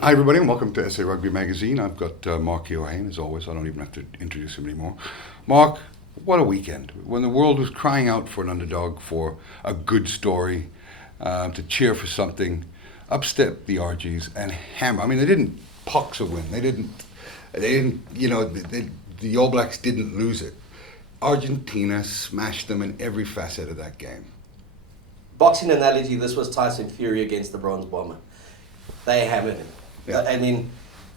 Hi everybody and welcome to SA Rugby Magazine. I've got Mark Keohane as always. I don't even have to introduce him anymore. Mark, what a weekend. When the world was crying out for an underdog, for a good story, to cheer for something, up stepped the RGs and hammer. I mean, they didn't pox a win. They didn't, the All Blacks didn't lose it. Argentina smashed them in every facet of that game. Boxing analogy, this was Tyson Fury against the Bronze Bomber. They hammered him. Yeah. I mean,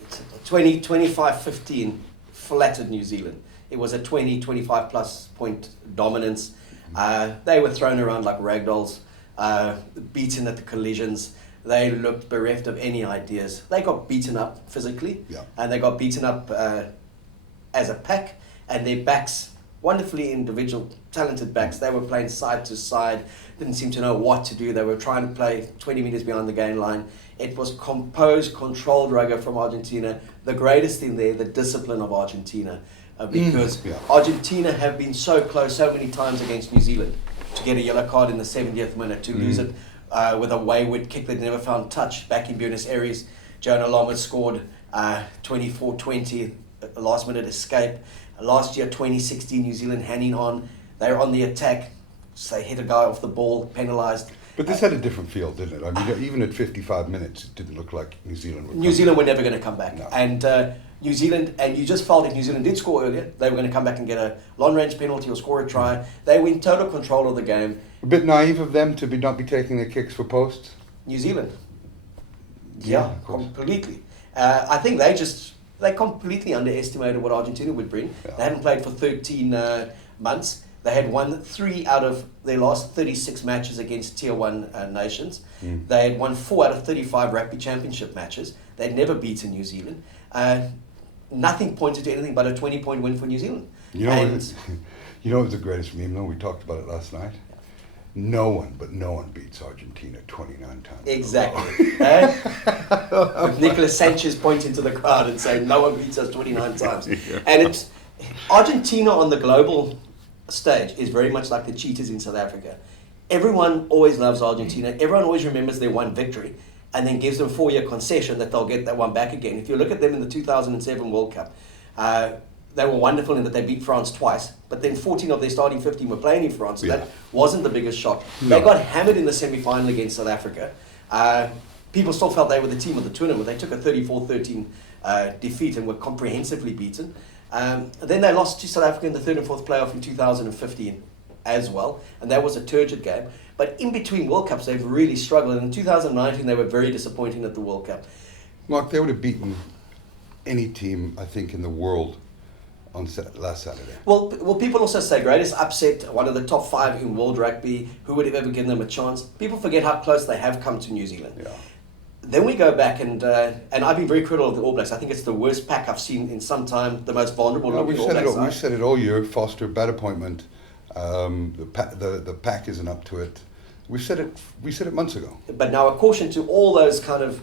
25-15 flattered New Zealand. It was a 25 plus point dominance. They were thrown around like ragdolls, beaten at the collisions. They looked bereft of any ideas. They got beaten up physically, and they got beaten up as a pack, and their backs, wonderfully individual, talented backs, they were playing side to side, didn't seem to know what to do. They were trying to play 20 metres behind the gain line. It was composed, controlled rugby from Argentina. The greatest thing there, the discipline of Argentina. Because Argentina have been so close so many times against New Zealand to get a yellow card in the 70th minute, to lose it with a wayward kick that never found touch. Back in Buenos Aires, Jonah Lomas scored 24-20, last minute escape. Last year, 2016, New Zealand hanging on. They were on the attack. So they hit a guy off the ball, penalised. But this had a different feel, didn't it? I mean, even at 55 minutes, it didn't look like New Zealand would New Zealand were never going to come back. No. And New Zealand, and you just felt if New Zealand did score earlier, they were going to come back and get a long-range penalty or score a try. They were in total control of the game. A bit naive of them to not be taking their kicks for posts? New Zealand. Yeah, Yeah, completely. I think they completely underestimated what Argentina would bring. Yeah. They hadn't played for 13 months. They had won 3 out of their last 36 matches against Tier 1 nations. They had won 4 out of 35 rugby championship matches. They'd never beaten New Zealand. Nothing pointed to anything but a 20-point win for New Zealand. You know what's the greatest meme, though? We talked about it last night. No one beats Argentina 29 times. Exactly. Nicolas Sanchez pointing to the crowd and saying, no one beats us 29 times. And it's Argentina on the global stage is very much like the cheaters in South Africa. Everyone always loves Argentina. Everyone always remembers their one victory and then gives them a 4-year concession that they'll get that one back again. If you look at them in the 2007 World Cup, they were wonderful in that they beat France twice, but then 14 of their starting 15 were playing in France, so that wasn't the biggest shock. No. They got hammered in the semi-final against South Africa. People still felt they were the team of the tournament. They took a 34-13 defeat and were comprehensively beaten. Then they lost to South Africa in the third and fourth playoff in 2015 as well, and that was a turgid game. But in between World Cups, they've really struggled. And in 2019, they were very disappointing at the World Cup. Mark, they would have beaten any team, I think, in the world on last Saturday. Well, people also say greatest upset, one of the top 5 in world rugby. Who would have ever given them a chance? People forget how close they have come to New Zealand. Yeah. Then we go back and I've been very critical of the All Blacks. I think it's the worst pack I've seen in some time, the most vulnerable of the All Blacks. We've said it all year. Foster, bad appointment. The pack isn't up to it. We said it months ago. But now a caution to all those kind of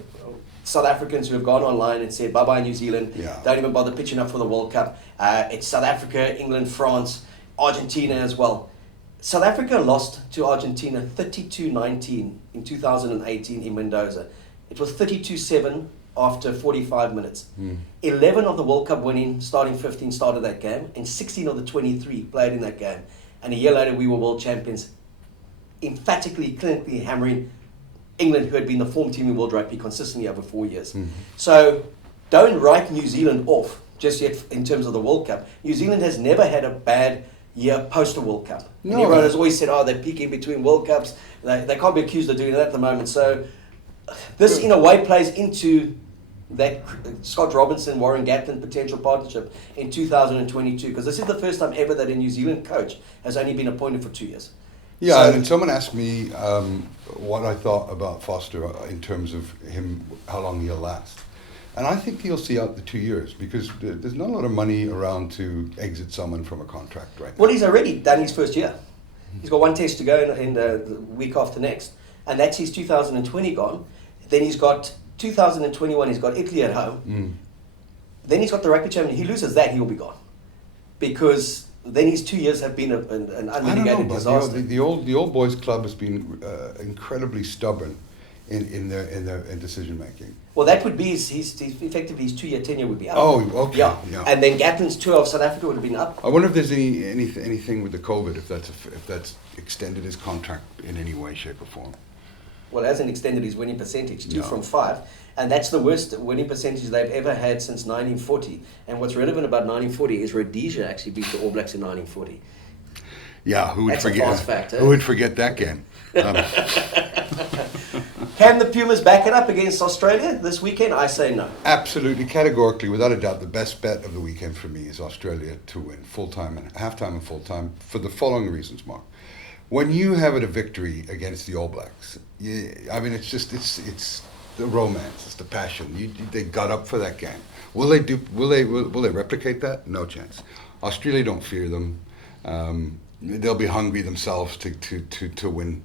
South Africans who have gone online and said bye-bye New Zealand, don't even bother pitching up for the World Cup. It's South Africa, England, France, Argentina as well. South Africa lost to Argentina 32-19 in 2018 in Mendoza. It was 32-7 after 45 minutes. 11 of the World Cup winning starting 15 started that game, and 16 of the 23 played in that game. And a year later, we were world champions, emphatically, clinically hammering England, who had been the form team in world rugby consistently over 4 years. So don't write New Zealand off just yet in terms of the World Cup. New Zealand has never had a bad year post a World Cup. No. And everyone has always said, they're peaking between World Cups. They can't be accused of doing that at the moment. So this, in a way, plays into that Scott Robinson, Warren Gatland potential partnership in 2022, because this is the first time ever that a New Zealand coach has only been appointed for 2 years. Yeah, so, and someone asked me what I thought about Foster in terms of him, how long he'll last. And I think he'll see out the 2 years, because there's not a lot of money around to exit someone from a contract right now. Well, he's already done his first year. He's got one test to go in the week after next, and that's his 2020 gone. Then he's got 2021, he's got Italy at home. Then he's got the rugby championship. He loses that, he'll be gone. Because then his 2 years have been an unmitigated disaster. The old boys club has been incredibly stubborn in their decision making. Well, that would be his effectively his 2-year tenure would be up. Oh, okay. Yeah. And then Gatlin's tour of South Africa would have been up. I wonder if there's anything with the COVID, if that's extended his contract in any way, shape, or form. Well, it hasn't extended his winning percentage, 2 No. from 5. And that's the worst winning percentage they've ever had since 1940. And what's relevant about 1940 is Rhodesia actually beat the All Blacks in 1940. Yeah, who would That's a forget? fast fact, eh? Who would forget that game? Can the Pumas back it up against Australia this weekend? I say no. Absolutely, categorically, without a doubt, the best bet of the weekend for me is Australia to win full-time and half-time and full-time for the following reasons, Mark. When you have a victory against the All Blacks, it's the romance, it's the passion. They got up for that game. Will they replicate that? No chance. Australia don't fear them. They'll be hungry themselves to win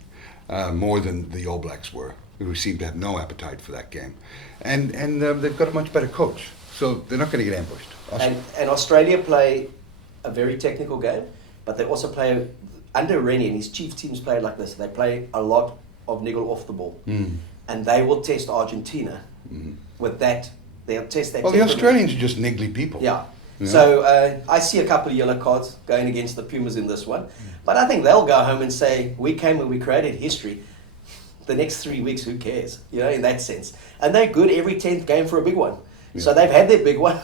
more than the All Blacks were, who seem to have no appetite for that game. And they've got a much better coach, so they're not going to get ambushed. And Australia play a very technical game, but they also play, under Rennie and his chief teams play like this. They play a lot of niggle off the ball. And they will test Argentina with that. They'll test that. Well, the Australians are just niggly people. Yeah. So I see a couple of yellow cards going against the Pumas in this one. But I think they'll go home and say, we came and we created history. The next 3 weeks, who cares? In that sense. And they're good every 10th game for a big one. Yeah. So they've had their big one.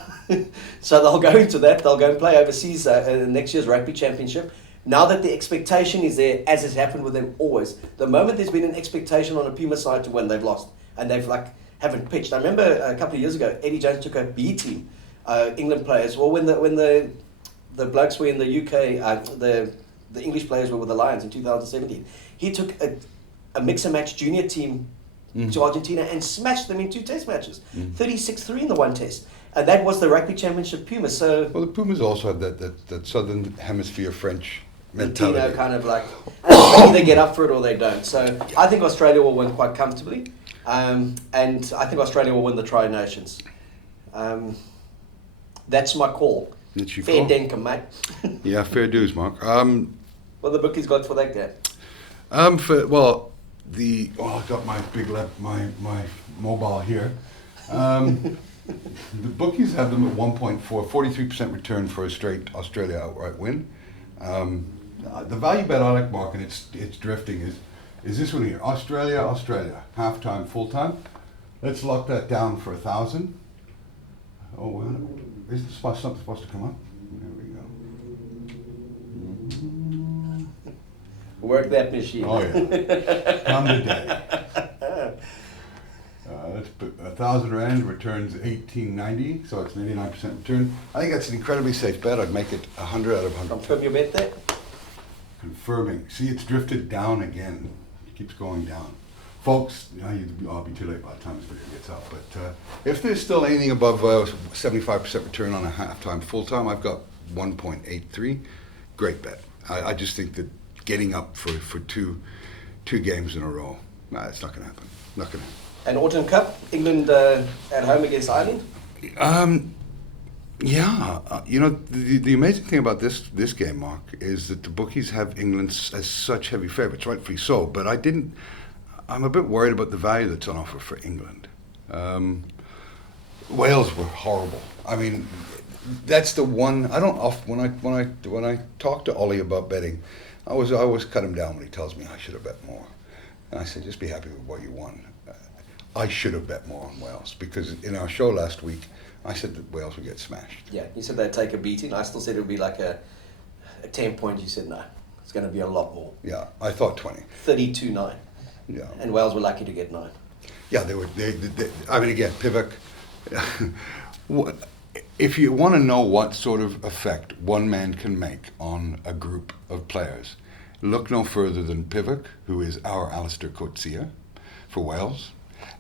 So they'll go into that. They'll go and play overseas next year's rugby championship. Now that the expectation is there, as has happened with them always, the moment there's been an expectation on a Puma side to win, they've lost. And they've haven't pitched. I remember a couple of years ago, Eddie Jones took a B team. England players. Well, when the blokes were in the UK, the English players were with the Lions in 2017. He took a mix and match junior team to Argentina and smashed them in 2 test matches, 36-3 in the one test, and that was the rugby championship Pumas. So well, the Pumas also have that southern hemisphere French mentality. Latino kind of they either get up for it or they don't. So I think Australia will win quite comfortably, and I think Australia will win the Tri Nations. That's my call. That's your fair call. dinkum, mate. Yeah, fair dues, Mark. What the bookies got for that game? I got my my mobile here. The bookies have them at 1.4, 43% return for a straight Australia outright win. The value bet I like, Mark, and it's drifting is this one here. Australia, half-time, full-time. Let's lock that down for 1,000. Oh, well, isn't something supposed to come up? There we go. Work that machine. Oh, yeah. Come today. Let's put 1,000 rand returns 18.90, so it's an 89% return. I think that's an incredibly safe bet. I'd make it 100 out of 100. Confirm your bet there? Confirming. See, it's drifted down again. It keeps going down. Folks, I'll be too late by the time this video gets out, but if there's still anything above 75% return on a half-time, full-time, I've got 1.83. Great bet. I just think that getting up for two games in a row, it's not going to happen. Not going to happen. And Autumn Cup, England at home against Ireland? The amazing thing about this game, Mark, is that the bookies have England as such heavy favourites, rightfully so, but I'm a bit worried about the value that's on offer for England. Wales were horrible. I mean, that's the one. I don't often when I talk to Ollie about betting, I always cut him down when he tells me I should have bet more. And I said, just be happy with what you won. I should have bet more on Wales because in our show last week, I said that Wales would get smashed. Yeah, you said they'd take a beating. I still said it would be like a 10 point. You said no, it's going to be a lot more. Yeah, I thought 20. 32-9. Yeah. And Wales were lucky to get 9. Yeah, they were. I mean, again, Pivac. If you want to know what sort of effect one man can make on a group of players, look no further than Pivac, who is our Alistair Coetzee for Wales,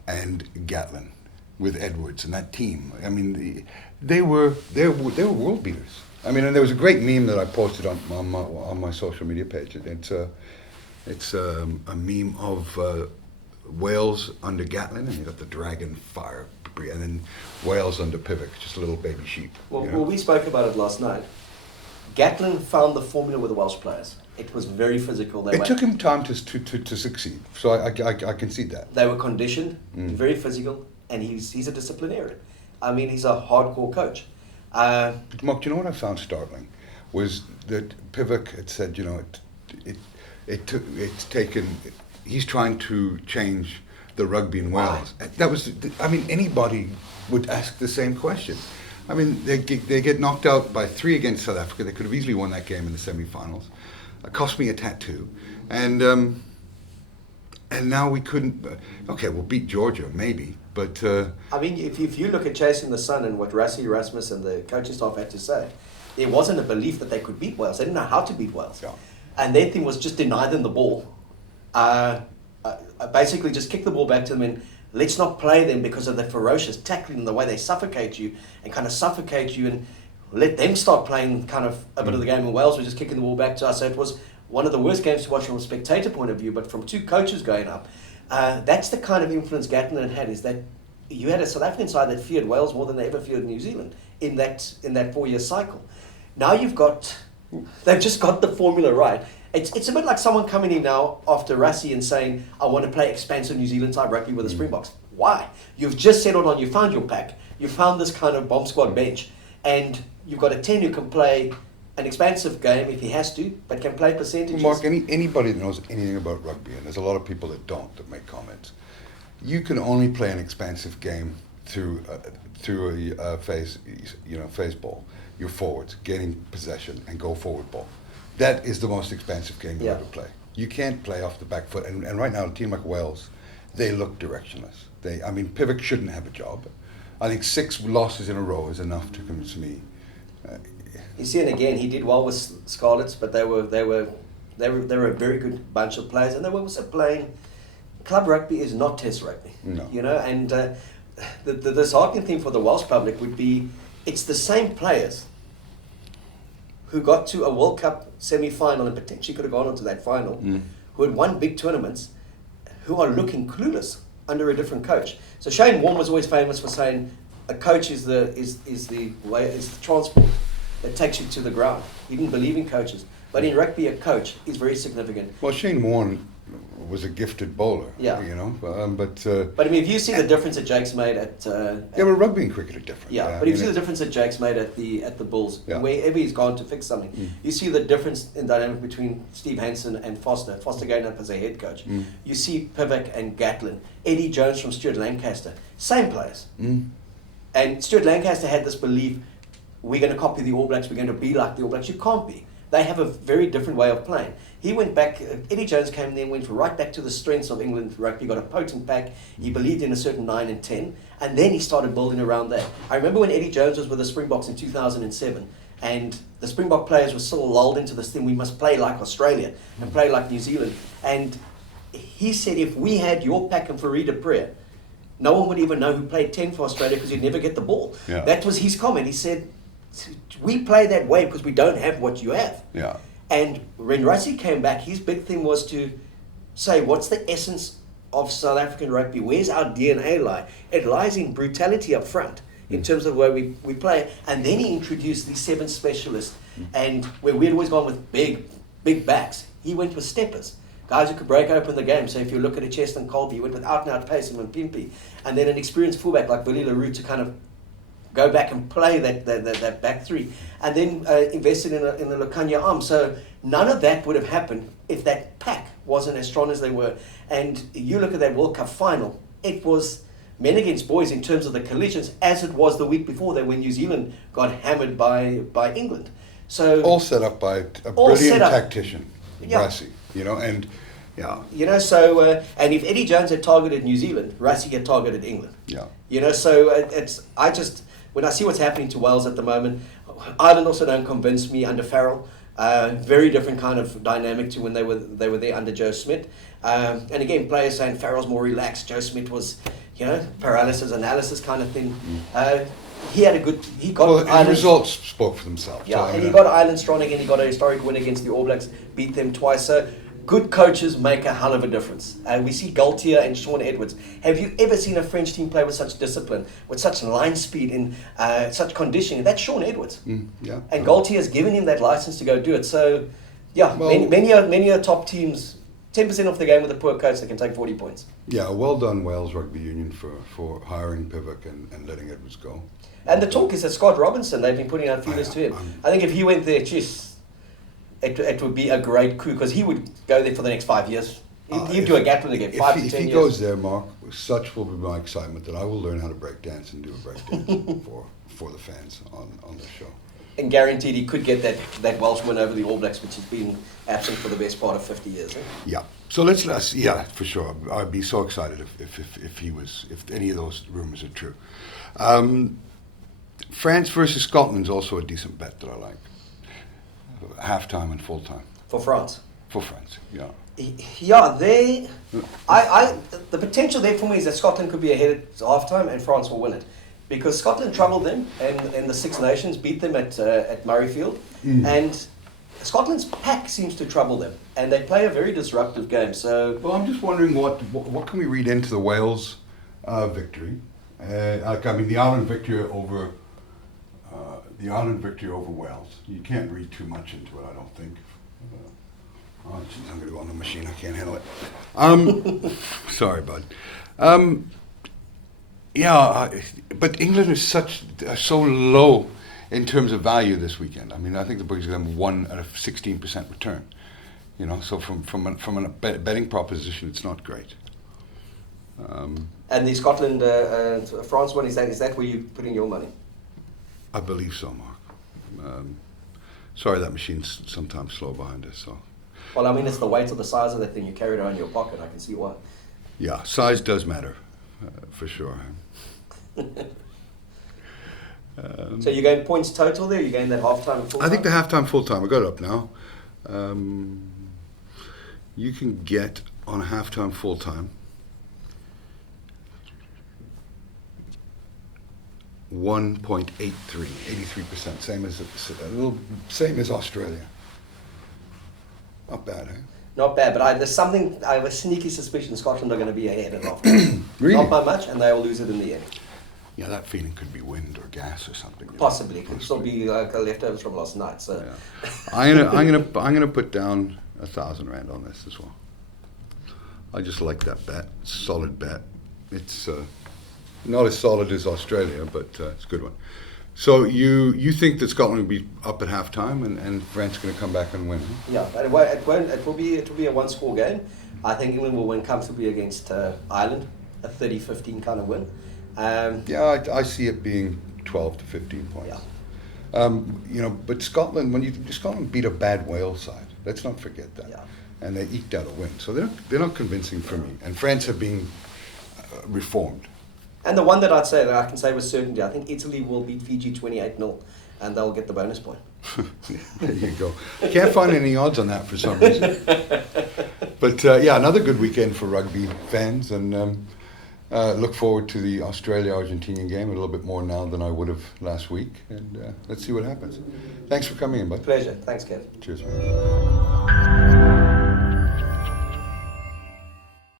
and Gatlin with Edwards and that team. I mean, they were world beaters. I mean, and there was a great meme that I posted on my social media page. It's a meme of Wales under Gatlin, and you got the dragon fire, and then Wales under Pivac, just a little baby sheep. Well, we spoke about it last night. Gatlin found the formula with the Welsh players. It was very physical. It took him time to succeed, so I concede that. They were conditioned, very physical, and he's a disciplinarian. I mean, he's a hardcore coach. But Mark, do you know what I found startling? Was that Pivac had said, you know, he's trying to change the rugby in Wales. That was, I mean, anybody would ask the same question. I mean, they get knocked out by 3 against South Africa. They could have easily won that game in the semi-finals. It cost me a tattoo, and now we couldn't. Okay, we'll beat Georgia maybe, but I mean, if you look at Chasing the Sun and what Rassie Erasmus and the coaching staff had to say, there wasn't a belief that they could beat Wales. They didn't know how to beat Wales, and their thing was just deny them the ball. Basically, just kick the ball back to them and let's not play them because of the ferocious tackling and the way they suffocate you and let them start playing kind of a bit of the game. And Wales were just kicking the ball back to us. So it was one of the worst games to watch from a spectator point of view, but from 2 coaches going up. That's the kind of influence Gatlin had, is that you had a South African side that feared Wales more than they ever feared New Zealand in that 4-year cycle. Now they've just got the formula right. It's a bit like someone coming in now after Rassie and saying, I want to play expansive New Zealand type rugby with the Springboks. Why? You've just settled on, you found your pack, you found this kind of bomb squad bench, and you've got a 10 who can play an expansive game if he has to, but can play percentages. Mark, anybody that knows anything about rugby, and there's a lot of people that don't, that make comments, you can only play an expansive game through a phase ball. Your forwards getting possession and go forward ball. That is the most expansive game you ever play. You can't play off the back foot. And right now, a team like Wales, they look directionless. Pivac shouldn't have a job. I think 6 losses in a row is enough to convince me. You see, and again, he did well with Scarlets, but they were a very good bunch of players, and they were also playing. Club rugby is not Test rugby. No. You know, and the disheartening thing for the Welsh public would be it's the same players who got to a World Cup semi-final and potentially could have gone on to that final, who had won big tournaments, who are looking clueless under a different coach. So Shane Warne was always famous for saying a coach is the transport that takes you to the ground. He didn't believe in coaches. But in rugby, a coach is very significant. Well, Shane Warne was a gifted bowler, you know. But I mean, if you see the difference that Jake's made at but rugby and cricket are different. But if you see the difference that Jake's made at the Bulls, wherever he's gone to fix something, you see the difference in dynamic between Steve Hansen and Foster going up as a head coach. You see Pivac and Gatlin, Eddie Jones from Stuart Lancaster, same players. And Stuart Lancaster had this belief, we're going to copy the All Blacks, we're going to be like the All Blacks. You can't be. They have a very different way of playing. He went back, Eddie Jones came there, went right back to the strengths of England rugby, got a potent pack, he believed in a certain 9 and 10, and then he started building around that. I remember when Eddie Jones was with the Springboks in 2007, and the Springbok players were still lulled into this thing, we must play like Australia and play like New Zealand. And he said, if we had your pack and Farida Prayer, no one would even know who played 10 for Australia because you'd never get the ball. Yeah. That was his comment. He said, we play that way because we don't have what you have. Yeah. And when Rassie came back, his big thing was to say, what's the essence of South African rugby? Where's our DNA lie? It lies in brutality up front in terms of the way we play. And then he introduced these 7 specialists. And where we'd always gone with big backs, he went with steppers. Guys who could break open the game. So if you look at a Cheston Colby, he went with out-and-out pace and Pimpy. And then an experienced fullback like Willie LaRue to kind of go back and play that back 3, and then invested in the Lukanya arm. So none of that would have happened if that pack wasn't as strong as they were. And you look at that World Cup final, it was men against boys in terms of the collisions, as it was the week before that when New Zealand got hammered by England. So all set up by a brilliant tactician, Rassie, you know, and you know, so and if Eddie Jones had targeted New Zealand, Rassie had targeted England. You know, so when I see what's happening to Wales at the moment, Ireland also don't convince me under Farrell. Very different kind of dynamic to when they were there under Joe Schmidt. And again, players saying Farrell's more relaxed. Joe Schmidt was, you know, paralysis analysis kind of thing. He got Ireland. The results spoke for themselves. Yeah, and he got Ireland strong again. He got a historic win against the All Blacks, beat them twice. So good coaches make a hell of a difference. We see Galtier and Sean Edwards. Have you ever seen a French team play with such discipline, with such line speed and such conditioning? That's Sean Edwards. And Galtier has given him that license to go do it. So Yeah, Well- many are top teams. 10% off the game with a poor coach, they can take 40 points. Yeah, well done Wales Rugby Union for hiring Pivak and letting Edwards go. And the talk is that Scott Robinson, they've been putting out feelers to him. I'm- I think if he went there, it would be a great coup because he would go there for the next 5 years. He'd do a Gatlin again, 5 to 10 If years. he goes there, Mark, such will be my excitement that I will learn how to break dance and do a break dance for the fans on the show. And guaranteed he could get that Welsh win over the All Blacks, which has been absent for the best part of 50 years. Eh? Yeah. So let's yeah, for sure. I'd be so excited if any of those rumors are true. France versus Scotland's also a decent bet that I like. Halftime and full time. For France. For France, yeah. Yeah, the potential there for me is that Scotland could be ahead at halftime and France will win it. Because Scotland troubled them in the Six Nations, beat them at Murrayfield, and Scotland's pack seems to trouble them, and they play a very disruptive game. So, Well, I'm just wondering what can we read into the Wales victory? The Ireland victory over Wales. You can't read too much into it, I don't think. Oh, geez, I'm going to go on the machine. I can't handle it. Sorry, bud. But England is so low in terms of value this weekend. I mean, I think the bookies give them 1 at a 16% return. You know, so from a betting proposition, it's not great. and the Scotland France one, is that where you put in your money? I believe so, Mark. Sorry, that machine's sometimes slow behind us. So. Well, I mean, it's the weight or the size of that thing you carry it around your pocket. I can see why. Yeah, size does matter, for sure. So you're going points total there? You're going that halftime and full time? I think the halftime full time. I got it up now. You can get on a halftime full time 1.83, 83%, same as Australia. Not bad, eh? Not bad, but I have a sneaky suspicion Scotland are going to be ahead at halftime. Really? Not by much, and they will lose it in the end. Yeah, that feeling could be wind or gas or something. You know. Possibly, it could still be like leftovers from last night. So, Yeah. I'm gonna put down 1,000 rand on this as well. I just like that bet. Solid bet. It's not as solid as Australia, but it's a good one. So you think that Scotland will be up at halftime and France going to come back and win? Huh? yeah, but it will be a one-score game. I think England will win comfortably against Ireland, a 30-15 kind of win. Yeah, I see it being 12 to 15 points. Yeah. But Scotland, Scotland beat a bad Wales side. Let's not forget that. Yeah. And they eked out a win. So they're not convincing for me. And France have been reformed. And the one that I can say with certainty, I think Italy will beat Fiji 28-0, and they'll get the bonus point. There you go. Can't find any odds on that for some reason. But another good weekend for rugby fans, and look forward to the Australia-Argentina game a little bit more now than I would have last week, and let's see what happens. Thanks for coming in, bud. Pleasure. Thanks, Kev. Cheers, man.